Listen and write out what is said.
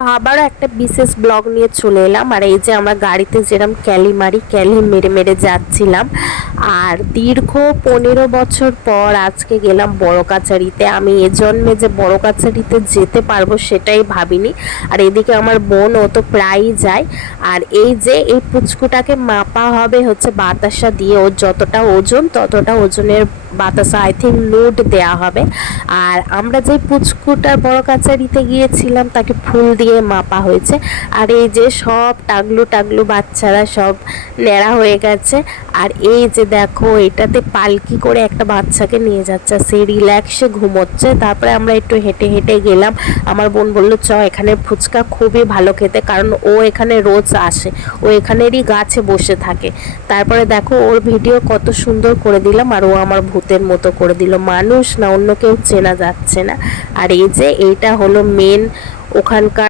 আবারও একটা বিশেষ ব্লগ নিয়ে চলে এলাম। আর এই যে আমরা গাড়িতে যেরকম ক্যালি মেরে মেরে যাচ্ছিলাম। আর দীর্ঘ 15 বছর পর আজকে গেলাম বড় কাছারিতে। আমি এ জন্মে যে বড় কাছারিতে যেতে পারবো সেটাই ভাবিনি। আর এদিকে আমার বোন, ও তো প্রায়ই যায়। আর এই যে এই পুচকুটাকে মাপা হবে হচ্ছে বাতাসা দিয়ে, ওর যতটা ওজন ততটা ওজনের বাতাসা, আই থিঙ্ক নোট দেয়া হবে। আর আমরা যে পুচকুটার বড় কাছারিতে গিয়েছিলাম তাকে ফুল দিয়ে মাপা হয়েছে। আর এই যে সব টাগলু টাগলু বাচ্চারা সব ন্যাড়া হয়ে গেছে। আর এই যে দেখো, এটাতে পালকি করে একটা বাচ্চাকে নিয়ে যাচ্ছে, সে রিল্যাক্সে ঘুমোচ্ছে। তারপরে আমরা একটু হেঁটে হেঁটে গেলাম। আমার বোন বলল চ, এখানে ফুচকা খুবই ভালো খেতে, কারণ ও এখানে রোজ আসে, ও এখানেরই গাছে বসে থাকে। তারপরে দেখো ওর ভিডিও কত সুন্দর করে দিলাম, আর ও আমার ভূতের মতো করে দিল, মানুষ না অন্য কেউ চেনা যাচ্ছে না। আর এই যে এইটা হলো মেন ওখানকার